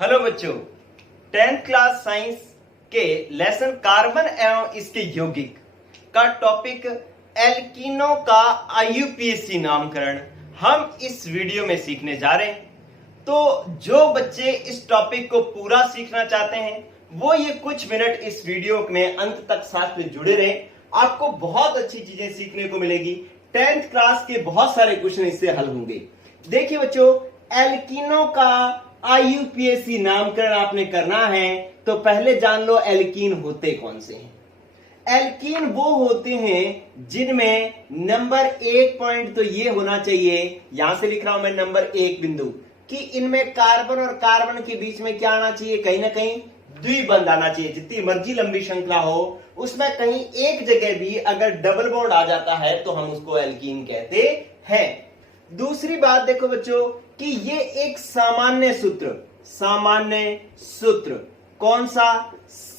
Hello बच्चों, 10th class science के lesson carbon एवं इसके यौगिक का टॉपिक एल्कीनो का आईयूपीएसी नामकरण हम इस वीडियो में सीखने जा रहे हैं। तो जो बच्चे इस टॉपिक को पूरा सीखना चाहते हैं वो ये कुछ मिनट इस वीडियो में अंत तक साथ में जुड़े रहे। आपको बहुत अच्छी चीजें सीखने को मिलेगी। 10th क्लास के बहुत सारे क्वेश्चन इससे हल होंगे। देखिए बच्चों, एल्कीनो का आईयूपीएसी नामकरण आपने करना है तो पहले जान लो एल्कीन होते कौन से हैं। एल्कीन वो होते हैं जिनमें नंबर 1 पॉइंट तो ये होना चाहिए, यहां से लिख रहा हूं मैं नंबर 1 बिंदु, कि इनमें कार्बन और कार्बन के बीच में क्या आना चाहिए, कहीं ना कहीं द्विबंध आना चाहिए। जितनी मर्जी लंबी श्रृंखला हो उसमें कहीं एक जगह भी अगर डबल बॉन्ड आ जाता है तो हम उसको एल्कीन कहते हैं। दूसरी बात देखो बच्चों कि ये एक सामान्य सूत्र कौन सा,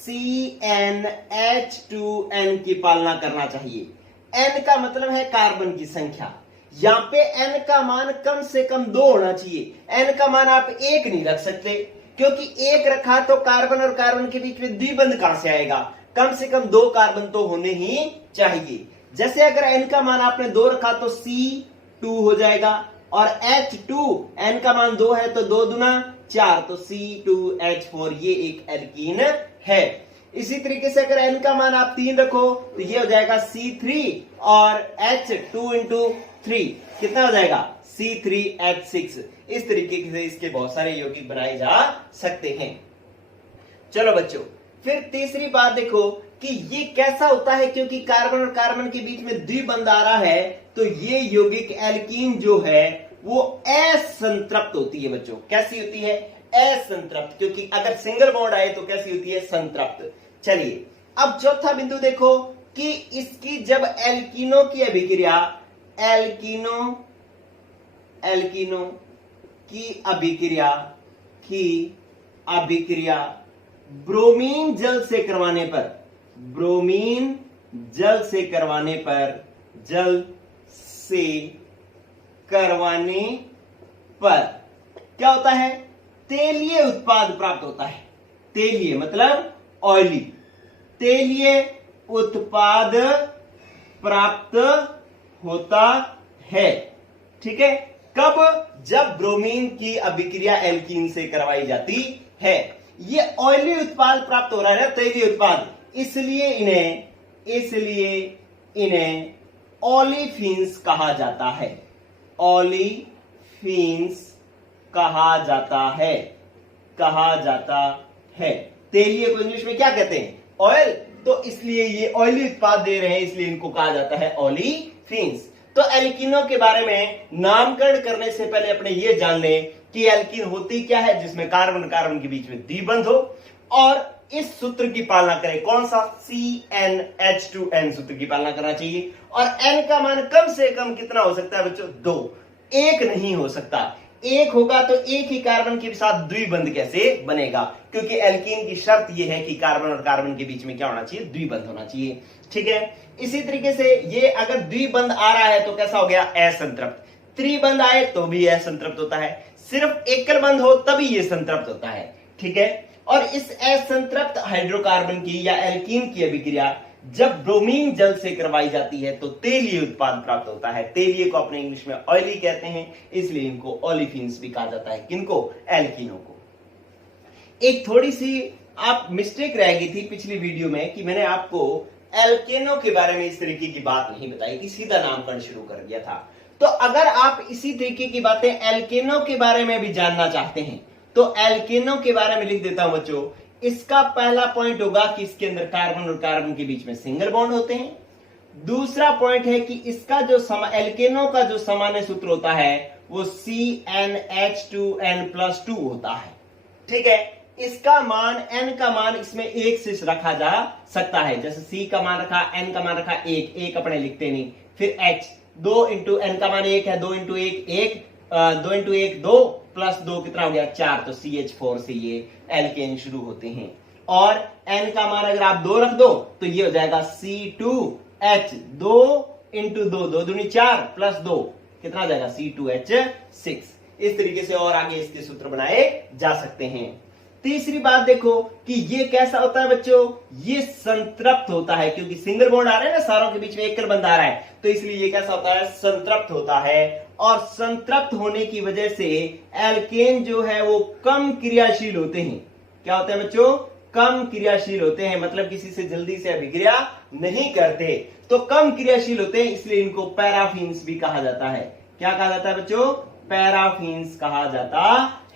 CnH2n की पालना करना चाहिए। n का मतलब है कार्बन की संख्या, यहां पे n का मान कम से कम 2 होना चाहिए। n का मान आप 1 नहीं रख सकते क्योंकि 1 रखा तो कार्बन और कार्बन के बीच में द्विबंध कहां से आएगा। कम से कम 2 कार्बन तो होने ही चाहिए। जैसे अगर n का मान आपने 2 रखा तो C2 हो जाएगा, और H2 n का मान 2 है तो 2 दूना 4 तो C2H4, ये एक एल्कीन है। इसी तरीके से अगर n का मान आप 3 रखो तो ये हो जाएगा C3, और H2 इंटू 3 कितना हो जाएगा C3H6। इस तरीके से इसके बहुत सारे यौगिक बनाए जा सकते हैं। चलो बच्चों, फिर तीसरी बात देखो कि ये कैसा होता है, क्योंकि कार्बन और कार्बन के बीच में द्विबंध आ रहा है तो ये यौगिक एल्कीन जो है वो असंतृप्त होती है। बच्चों कैसी होती है, असंतृप्त, क्योंकि अगर सिंगल बॉन्ड आए तो कैसी होती है, संतृप्त। चलिए अब चौथा बिंदु देखो कि इसकी जब एल्कीनो की अभिक्रिया ब्रोमीन जल से करवाने पर क्या होता है, तेलीय उत्पाद प्राप्त होता है। तेलीय मतलब ऑयली, तेलीय उत्पाद प्राप्त होता है। ठीक है, कब, जब ब्रोमीन की अभिक्रिया एल्कीन से करवाई जाती है। ये ऑयली उत्पाद प्राप्त हो रहा है ना, तेलीय उत्पाद, इसलिए इन्हें ओलिफिन्स कहा जाता है। ओलिफिन्स कहा जाता है। तेलीय को इंग्लिश में क्या कहते हैं, ऑयल। तो इसलिए ये ऑयली उत्पाद दे रहे हैं, इसलिए इनको कहा जाता है ओलिफिन्स। तो एल्कीनों के बारे में नामकरण करने से पहले अपने ये जान लें कि एल्कीन होती क्या है, जिसमें कार्बन कार्बन के बीच में द्विबंध हो, और इस सूत्र की पालना करें। कौन सा, CnH2n सूत्र की पालना करना चाहिए। और n का मान कम से कम कितना हो सकता है बच्चों, 2, 1 नहीं हो सकता। 1 होगा तो एक ही कार्बन के साथ द्विबंध कैसे बनेगा, क्योंकि एल्कीन की शर्त यह है कि कार्बन और कार्बन के बीच में क्या होना चाहिए, द्विबंध होना चाहिए। ठीक है, इसी तरीके से ये अगर द्विबंध आ रहा है तो कैसा हो गया, असंतृप्त। त्रिबंध आए तो भी असंतृप्त होता है, सिर्फ एकल बंध हो तभी ये संतृप्त होता है। ठीक है, और इस असंतृप्त हाइड्रोकार्बन की या एल्कीन की अभिक्रिया जब ब्रोमीन जल से करवाई जाती है तो तेलीय उत्पाद प्राप्त होता है। तेलीय को अपने इंग्लिश में ऑयली कहते हैं, इसलिए इनको ओलिफिन्स भी कहा जाता है। किनको, एल्कीनों को। एक थोड़ी सी आप मिस्टेक रह गई थी पिछली वीडियो में कि मैंने आपको एल्केनो के बारे में इस तरीके की बात नहीं बताई कि सीधा नामकरण शुरू कर दिया था। तो अगर आप इसी तरीके की बातें एल्केनो के बारे में भी जानना चाहते हैं तो एल्केनो के बारे में लिख देता हूं बच्चों। इसका पहला पॉइंट होगा कि इसके अंदर कार्बन और कार्बन के बीच में सिंगल बॉन्ड होते हैं। दूसरा पॉइंट है कि इसका जो एल्केनो का जो सामान्य सूत्र होता है वो CnH2n+2 होता है। ठीक है, इसका मान, n का मान इसमें 1 से रखा जा सकता है। जैसे C का मान रखा, n का मान रखा 1 अपने लिखते नहीं। फिर H, 2 इंटू n का मान 1 है, 2 इंटू 1 1, 2 इंटू 1 2, प्लस 2 कितना हो गया, 4। तो CH4 से ये एल्केन शुरू होते हैं। और n का मान अगर आप 2 रख दो तो ये हो जाएगा C2H, 2 इंटू 2, 2 दूनी 4 प्लस 2 कितना हो जाएगा C2H6। इस तरीके से और आगे इसके सूत्र बनाए जा सकते हैं। तीसरी बात देखो कि ये कैसा होता है बच्चों, ये संतृप्त होता है, क्योंकि सिंगल बॉन्ड आ रहे हैं ना, सारों के बीच में एकल बंध आ रहा है, तो इसलिए ये कैसा होता है, संतृप्त होता है। और संतृप्त होने की वजह से एल्केन जो है वो कम क्रियाशील होते हैं। क्या होते हैं बच्चों, कम क्रियाशील होते हैं, मतलब किसी से जल्दी से अभिक्रिया नहीं करते, तो कम क्रियाशील होते हैं, इसलिए इनको पैराफिन्स भी कहा जाता है। क्या कहा जाता है बच्चों, पैराफिन्स कहा जाता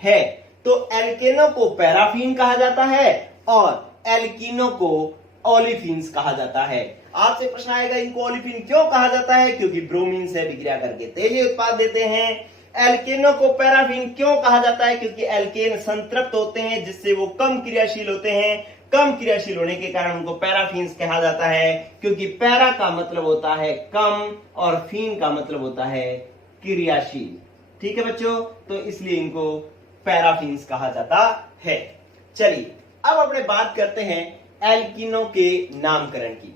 है। तो एल्केनो को पैराफिन कहा जाता है और एल्कीनो को ओलिफिन्स कहा जाता है। आपसे प्रश्न आएगा इनको ओलिफिन क्यों कहा जाता है, क्योंकि ब्रोमीन से अभिक्रिया करके तेलीय उत्पाद देते हैं। एल्केनो को पैराफिन क्यों कहा जाता है, क्योंकि एल्केन संतृप्त होते हैं, जिससे वो कम क्रियाशील होते हैं। कम क्रियाशील होने के कारण उनको पैराफिन्स कहा जाता है, क्योंकि पैरा का मतलब होता है कम और फिन का मतलब होता है क्रियाशील। ठीक है बच्चों, तो इसलिए इनको पैराफिन्स कहा जाता है। चलिए अब अपने बात करते हैं एल्कीनो के नामकरण की।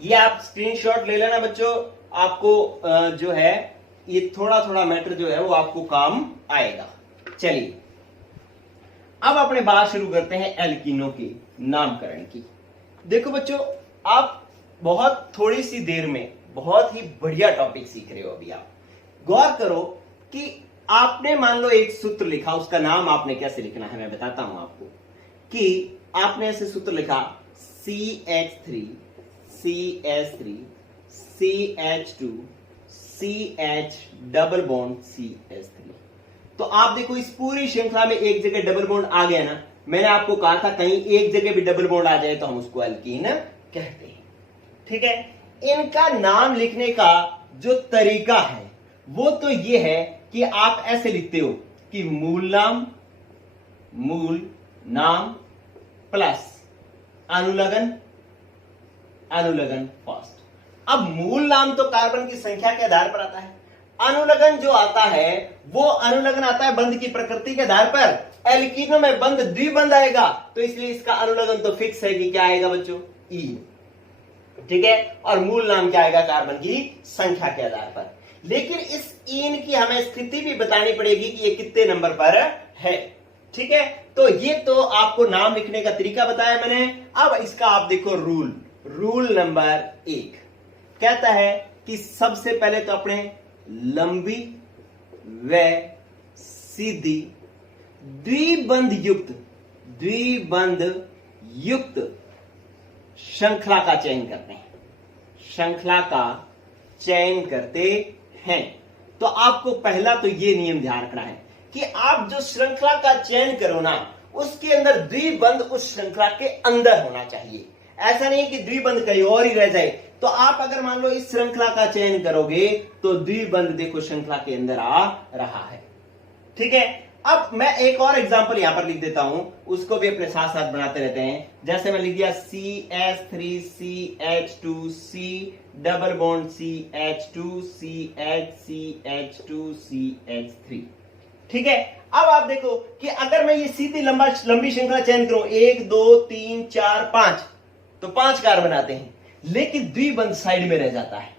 ये आप स्क्रीनशॉट ले लेना बच्चों, आपको जो है ये थोड़ा थोड़ा मैटर जो है वो आपको काम आएगा। चलिए अब अपने बात शुरू करते हैं एल्कीनो के नामकरण की। देखो बच्चों, आप बहुत थोड़ी सी देर में बहुत ही बढ़िया टॉपिक सीख रहे हो। अभी आप गौर करो कि आपने मान लो एक सूत्र लिखा, उसका नाम आपने कैसे लिखना है मैं बताता हूं आपको। कि आपने ऐसे सूत्र लिखा CH3 CH3 CH2 CH double bond CH3। तो आप देखो इस पूरी श्रृंखला में एक जगह डबल बॉन्ड आ गया ना, मैंने आपको कहा था कहीं एक जगह भी डबल बॉन्ड आ जाए तो हम उसको एल्कीन कहते हैं। ठीक है, इनका नाम लिखने का जो तरीका है वो तो ये है कि आप ऐसे लिखते हो कि मूल नाम प्लस अनुलग्न फर्स्ट। अब मूल नाम तो कार्बन की संख्या के आधार पर आता है, अनुलग्न जो आता है वो अनुलग्न आता है बंध की प्रकृति के आधार पर। एल्कीनो में बंध द्विबंध आएगा, तो इसलिए इसका अनुलग्न तो फिक्स है कि क्या आएगा बच्चों, ई। ठीक है, और मूल नाम क्या आएगा, कार्बन की संख्या के आधार पर। लेकिन इस ईन की हमें स्थिति भी बतानी पड़ेगी कि ये कितने नंबर पर है। ठीक है, तो ये तो आपको नाम लिखने का तरीका बताया मैंने। अब इसका आप देखो रूल नंबर 1 कहता है कि सबसे पहले तो अपने लंबी व सीधी द्विबंध युक्त श्रृंखला का चयन करते हैं, श्रृंखला का चयन करते हैं। तो आपको पहला तो ये नियम ध्यान रखना है कि आप जो श्रृंखला का चयन करो ना, उसके अंदर द्विबंध उस श्रृंखला के अंदर होना चाहिए। ऐसा नहीं कि द्विबंध कहीं और ही रह जाए। तो आप अगर मान लो इस श्रृंखला का चयन करोगे तो द्विबंध देखो श्रृंखला के अंदर आ रहा है। ठीक है, अब मैं एक और एग्जांपल यहां पर लिख देता हूं, उसको भी अपने साथ साथ बनाते रहते हैं। जैसे मैं लिख दिया CH3 CH2 C double bond CH2 CH2 CH3। ठीक है, अब आप देखो कि अगर मैं ये सीधी लंबी श्रृंखला चयन करूं 1 2 3 4 5, तो 5 कार्बन आते हैं, लेकिन द्विबंध साइड में रह जाता है।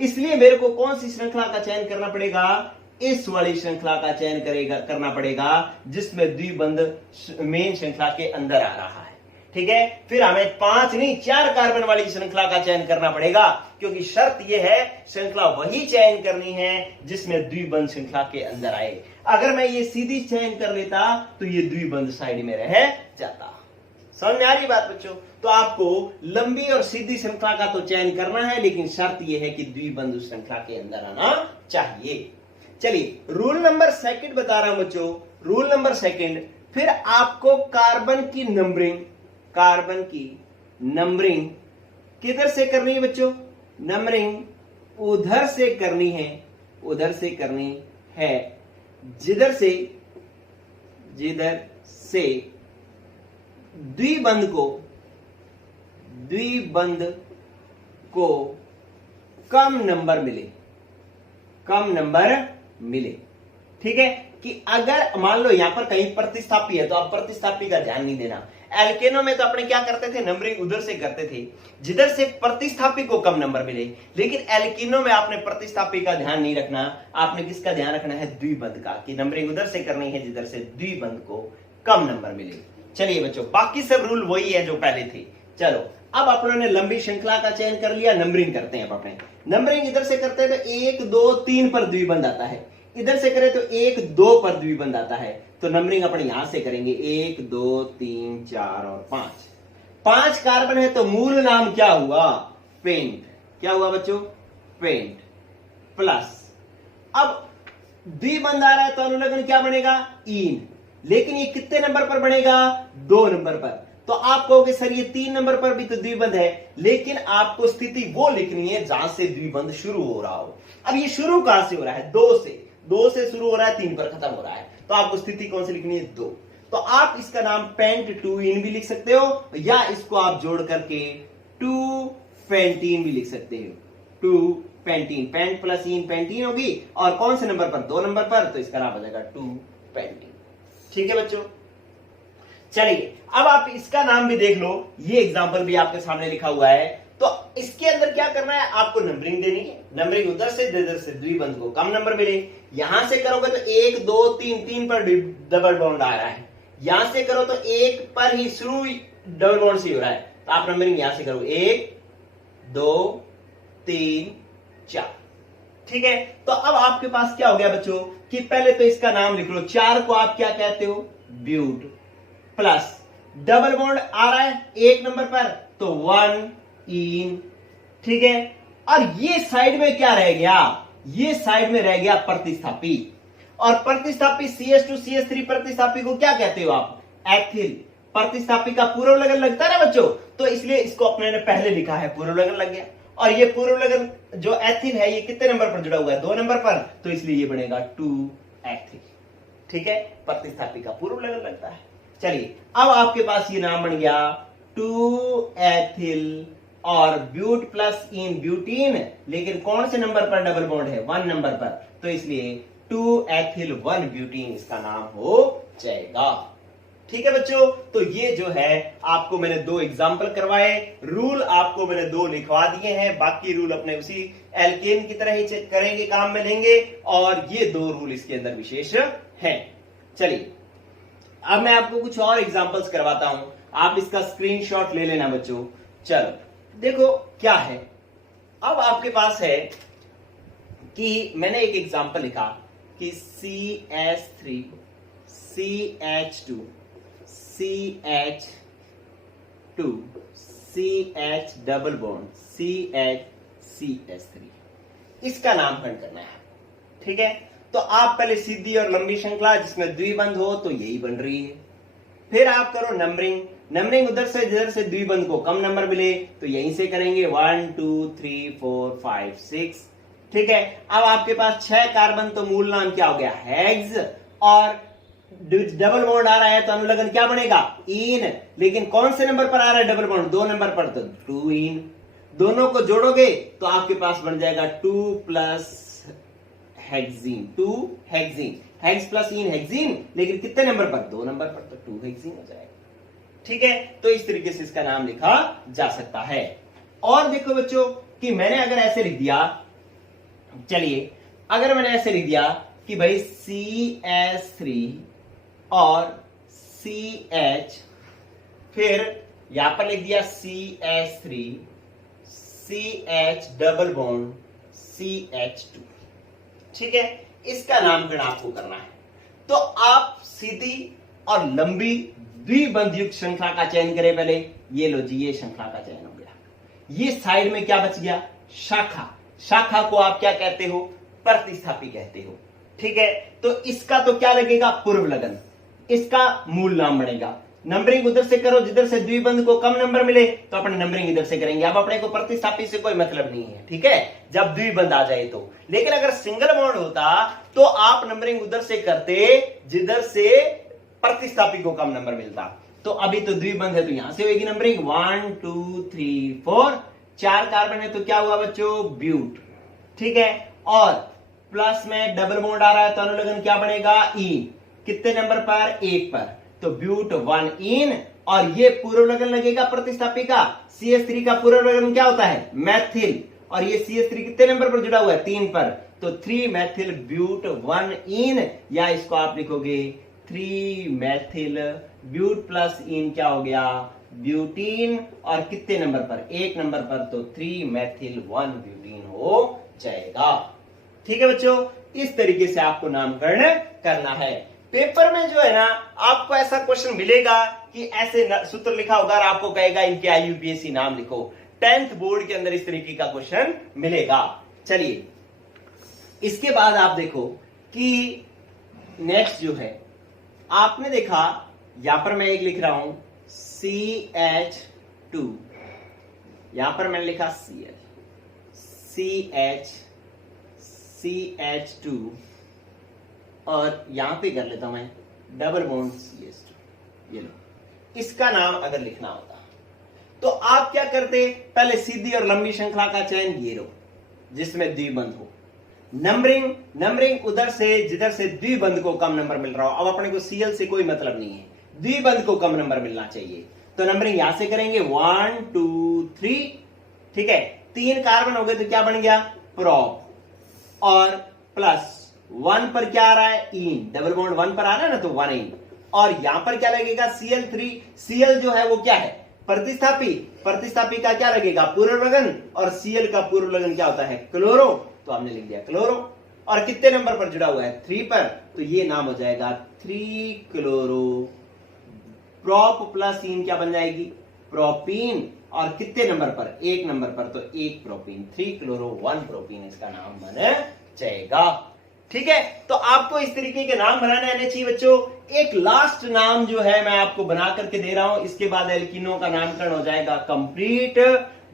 इसलिए मेरे को कौन सी श्रृंखला का चयन करना पड़ेगा, इस वाली श्रृंखला का चयन करना पड़ेगा जिसमें द्विबंध मेन श्रृंखला के अंदर आ रहा है। ठीक है, फिर हमें 5 नहीं 4 कार्बन वाली श्रृंखला का चयन करना पड़ेगा, क्योंकि शर्त यह है श्रृंखला वही चयन करनी है जिसमें द्विबंध श्रृंखला के अंदर आए। अगर मैं ये सीधी चयन कर लेता तो ये द्विबंध साइड में रह जाता। समझ में आ रही बात बच्चों? तो आपको लंबी और सीधी श्रृंखला का तो चयन करना है, लेकिन शर्त यह है कि द्विबंध श्रृंखला के अंदर आना चाहिए। चलिए रूल नंबर 2 बता रहा हूं बच्चों। रूल नंबर 2, फिर आपको कार्बन की नंबरिंग किधर से करनी है बच्चों, नंबरिंग उधर से करनी है जिधर से द्विबंध को कम नंबर मिले। ठीक है, कि अगर मान लो यहां पर कहीं प्रतिस्थापी है तो आप प्रतिस्थापी का ध्यान नहीं देना। एल्केनो में तो अपने क्या करते थे, नंबरिंग उधर से करते थे जिधर से प्रतिस्थापी को कम नंबर मिले, लेकिन एल्कीनो में आपने प्रतिस्थापी का ध्यान नहीं रखना। आपने किसका ध्यान रखना है, द्विबंध का, कि नंबरिंग उधर से करनी है जिधर से द्विबंध को कम नंबर मिले। चलिए बच्चों, बाकी सब रूल वही है जो पहले थे। चलो अब अपने लंबी श्रृंखला का चयन कर लिया, नंबरिंग करते हैं। अब अपने नंबरिंग इधर से करते हैं तो 1 2 3 पर द्विबंध आता है, इधर से करें तो 1 2 पर द्विबंध आता है। तो नंबरिंग अपने यहां से करेंगे 1 2 3 4 और 5। 5 कार्बन है तो मूल नाम क्या हुआ? पेंट। क्या हुआ बच्चों? पेंट। प्लस अब द्विबंध आ रहा है तो अनुलग्न क्या बनेगा? ईन। लेकिन ये कितने नंबर पर बनेगा? 2 नंबर पर। तो आप कहोगे सर ये 3 नंबर पर भी तो द्विबंध है, लेकिन आपको स्थिति वो लिखनी है जहां से द्विबंध शुरू हो रहा हो। अब ये शुरू कहां से हो रहा है? 2 से शुरू हो रहा है, 3 पर खत्म हो रहा है, तो आपको स्थिति कौन सी लिखनी है? 2। तो आप इसका नाम पेंट 2 इन भी लिख सकते हो, या इसको आप जोड़ करके 2 पेंटीन भी लिख सकते हो। 2 पेंटीन, पेंट प्लस इन पेंटीन होगी, और कौन से नंबर पर? 2 नंबर पर, तो इसका नाम हो जाएगा 2 पेंटीन। ठीक है बच्चों, चलिए अब आप इसका नाम भी देख लो, ये एग्जांपल भी आपके सामने लिखा हुआ है। तो इसके अंदर क्या करना है? आपको नंबरिंग देनी है। नंबरिंग उधर से द्विबंध को कम नंबर मिले। यहां से करोगे तो 1 2 3 3 पर डबल बॉन्ड आ रहा है, यहां से करो तो 1 पर ही शुरू डबल बॉन्ड से हो रहा है, तो आप नंबरिंग यहां से करो 1 2 3 4। ठीक है, तो अब आपके पास क्या हो गया बच्चों कि पहले तो इसका नाम लिख लो। 4 को आप क्या कहते हो? ब्यूट। प्लस डबल बॉन्ड आ रहा है 1 नंबर पर, तो 1 इन। ठीक है, और ये साइड में क्या रह गया? ये साइड में रह गया प्रतिस्थापी। और प्रतिस्थापी CH2 CH3 प्रतिस्थापी को क्या कहते हो आप? एथिल। प्रतिस्थापी का पूर्व लगन लगता है ना बच्चों, तो इसलिए इसको अपने ने पहले लिखा है, पूर्व लगन लग गया। और ये पूर्व लगन जो एथिल है ये कितने नंबर पर जुड़ा हुआ है? 2 नंबर पर, तो इसलिए ये बनेगा 2 एथिल। ठीक है, प्रतिस्थापी का पूर्व लगन लगता है। चलिए अब आपके पास ये नाम बन गया 2 एथिल और ब्यूट प्लस इन ब्यूटीन, लेकिन कौन से नंबर पर डबल बॉन्ड है? 1 नंबर पर, तो इसलिए 2 एथिल 1 ब्यूटीन इसका नाम हो जाएगा। ठीक है बच्चों, तो ये जो है आपको मैंने 2 एग्जाम्पल करवाए, रूल आपको मैंने 2 लिखवा दिए हैं, बाकी रूल अपने उसी एल्केन की तरह ही करेंगे, काम में लेंगे, और ये 2 रूल इसके अंदर विशेष हैं। चलिए अब मैं आपको कुछ और एग्जांपल्स करवाता हूं, आप इसका स्क्रीनशॉट ले लेना बच्चों। चलो देखो क्या है। अब आपके पास है कि मैंने एक एग्जांपल लिखा कि CH3 CH2 CH2 CH double bond CH3, इसका नामकरण करना है। ठीक है, तो आप पहले सीधी और लंबी श्रृंखला जिसमें द्विबंध हो तो यही बन रही है। फिर आप करो नंबरिंग। नंबरिंग उधर से जिधर से द्विबंध को कम नंबर मिले तो यहीं से करेंगे 1 2 3 4 5 6। ठीक है, अब आपके पास 6 कार्बन, तो मूल नाम क्या हो गया? हेक्स। और डबल बॉन्ड आ रहा है तो अनुलग्न क्या बनेगा? इन। लेकिन कौन से नंबर पर आ रहा है डबल बॉन्ड? 2 नंबर पर, तो 2 इन। दोनों को जोड़ोगे तो आपके पास बन जाएगा 2 plus hexene, 2 hexene. Hex plus इन हेक्सीन, लेकिन कितने नंबर पर? 2 नंबर पर, तो 2 हेक्सीन हो जाएगा। ठीक है, तो इस तरीके से इसका नाम लिखा जा सकता है। और देखो बच्चों कि मैंने अगर ऐसे लिख दिया, चलिए अगर मैंने ऐसे लिख दिया कि भाई CH3 और CH, फिर यहां पर लिख दिया CH3 CH double bond CH2। ठीक है, इसका नामकरण आपको करना है। तो आप सीधी और लंबी द्विबंध युक्त श्रृंखला का चयन करें पहले। ये लो जी, ये श्रृंखला का चयन हो गया। ये साइड में क्या बच गया? शाखा। शाखा को आप क्या कहते हो? प्रतिस्थापी कहते हो। ठीक है, तो इसका तो क्या लगेगा? पूर्व लगन। इसका मूल नाम बनेगा। नंबरिंग उधर से करो जिधर से द्विबंध को कम नंबर मिले, तो अपने नंबरिंग इधर से करेंगे। अब अपने को प्रतिस्थापी से कोई मतलब नहीं है, ठीक है, जब द्विबंध आ जाए तो। लेकिन अगर सिंगल बॉन्ड होता तो आप नंबरिंग उधर से करते जिधर से प्रतिस्थापी को कम नंबर मिलता। तो अभी तो द्विबंध है तो यहां से होगी नंबरिंग 1 2 3 4। 4 कार्बन है तो क्या हुआ बच्चों? ब्यूट। ठीक है, और प्लस में डबल बॉन्ड आ रहा है तो अनुलग्न क्या बनेगा? इन। कितने नंबर पर? 1 पर, तो ब्यूट 1 इन। और ये पूर्व लगन लगेगा प्रतिस्थापी का। CH3 का पूर्व लगन क्या होता है? मैथिल। और ये CH3 कितने नंबर पर जुड़ा हुआ है? 3 पर, तो 3 मैथिल ब्यूट 1 इन, या इसको आप लिखोगे 3 मेथिल, ब्यूट प्लस इन क्या हो गया, ब्यूटीन। और कितने नंबर पर, 1 नंबर पर, तो 3 मेथिल 1 ब्यूटीन हो जाएगा। ठीक है बच्चों, इस तरीके से आपको नामकरण करना है। पेपर में जो है ना, आपको ऐसा क्वेश्चन मिलेगा कि ऐसे सूत्र लिखा होगा और आपको कहेगा इनके IUPAC नाम लिखो। 10th बोर्ड के अंदर इस तरीके का क्वेश्चन मिलेगा। चलिए, इसके बाद आप देखो कि नेक्स्ट जो है, आपने देखा यहां पर मैं एक लिख रहा हूं CH2, यहां पर मैंने लिखा CH2 और यहां पे कर लेता हूं मैं डबल बॉन्ड CH2। ये लो, इसका नाम अगर लिखना होता तो आप क्या करते, पहले सीधी और लंबी श्रृंखला का चयन, ये लो जिसमें द्विबंध हो। नंबरिंग उधर से जिधर से द्विबंध को कम नंबर मिल रहा हो। अब अपने को CL से कोई मतलब नहीं है, द्विबंध को कम नंबर मिलना चाहिए, तो नंबरिंग यहां से करेंगे 1 2 3। ठीक है, 3 कार्बन हो गए तो क्या बन गया, प्रोप। और प्लस 1 पर क्या आ रहा है, इन, डबल बॉन्ड 1 पर आ रहा है ना, तो 1 इन। और यहां पर क्या लगेगा, Cl3। Cl जो है वो क्या है, प्रतिस्थापी का क्या लगेगा, पूर्व लगन। और Cl का पूर्व लगन क्या होता है, क्लोरो, तो हमने लिख दिया क्लोरो। और कितने नंबर पर जुड़ा हुआ है, 3 पर, तो ये नाम हो जाएगा 3 क्लोरो। प्रोप प्लस इन क्या बन जाएगी, प्रोपीन। और कितने नंबर पर, 1 नंबर पर, तो 1 प्रोपीन, 3 क्लोरो 1 प्रोपीन इसका नाम बन जाएगा। ठीक है, तो आपको इस तरीके के नाम बनाने आने चाहिए बच्चों। एक लास्ट नाम जो है मैं आपको बना करके दे रहा हूं, इसके बाद एल्कीनों का नामकरण हो जाएगा कंप्लीट।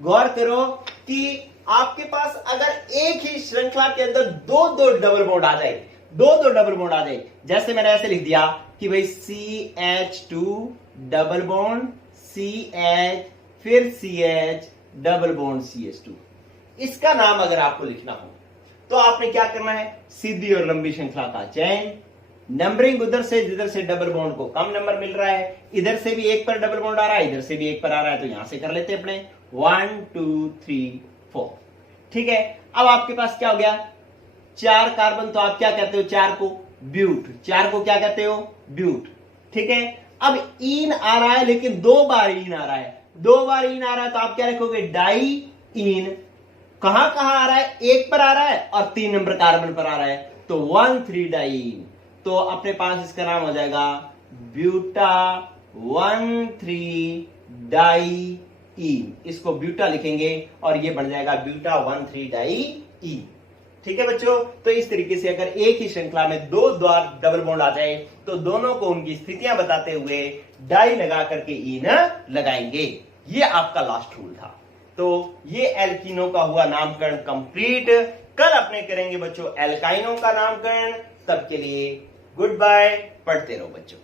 गौर करो कि आपके पास अगर एक ही श्रृंखला के अंदर दो डबल बॉन्ड आ जाए, दो डबल बॉन्ड आ जाए, जैसे मैंने ऐसे लिख दिया कि भाई CH2 डबल बॉन्ड CH, फिर CH डबल बॉन्ड CH2, इसका नाम अगर आपको लिखना हो तो आपने क्या करना है, सीधी और लंबी श्रृंखला का चयन, नंबरिंग उधर से जिधर से डबल बॉन्ड को कम नंबर मिल रहा है, इधर से भी 1 पर डबल बॉन्ड आ रहा है, इधर से भी 1 पर आ रहा है, तो यहां से कर लेते हैं अपने 1 2 3 4। ठीक है, अब आपके पास क्या हो गया, 4 कार्बन, तो आप क्या कहते हो 4 को, ब्यूट। 4 को क्या कहते हो, ब्यूट। ठीक है, अब इन आ रहा है, लेकिन 2 बार इन आ रहा है, 2 बार इन आ रहा है, तो आप क्या लिखोगे, डाई इन। कहां कहां आ रहा है, 1 पर आ रहा है और 3 नंबर कार्बन पर आ रहा है, तो 1 3 डाइन। तो अपने पास इसका नाम हो जाएगा ब्यूटा 1 3 डाई इन। इसको ब्यूटा लिखेंगे और ये बन जाएगा ब्यूटा 1 3 डाई इन। ठीक है बच्चों, तो इस तरीके से अगर एक ही श्रृंखला में 2 द्वार डबल बॉन्ड आ जाए तो दोनों को उनकी स्थितियां बताते हुए डाई लगा करके इन लगाएंगे। ये आपका लास्ट रूल था। तो ये एल्कीनों का हुआ नामकरण कंप्लीट। कल अपने करेंगे बच्चों एल्काइनों का नामकरण। तब के लिए गुड बाय, पढ़ते रहो बच्चों।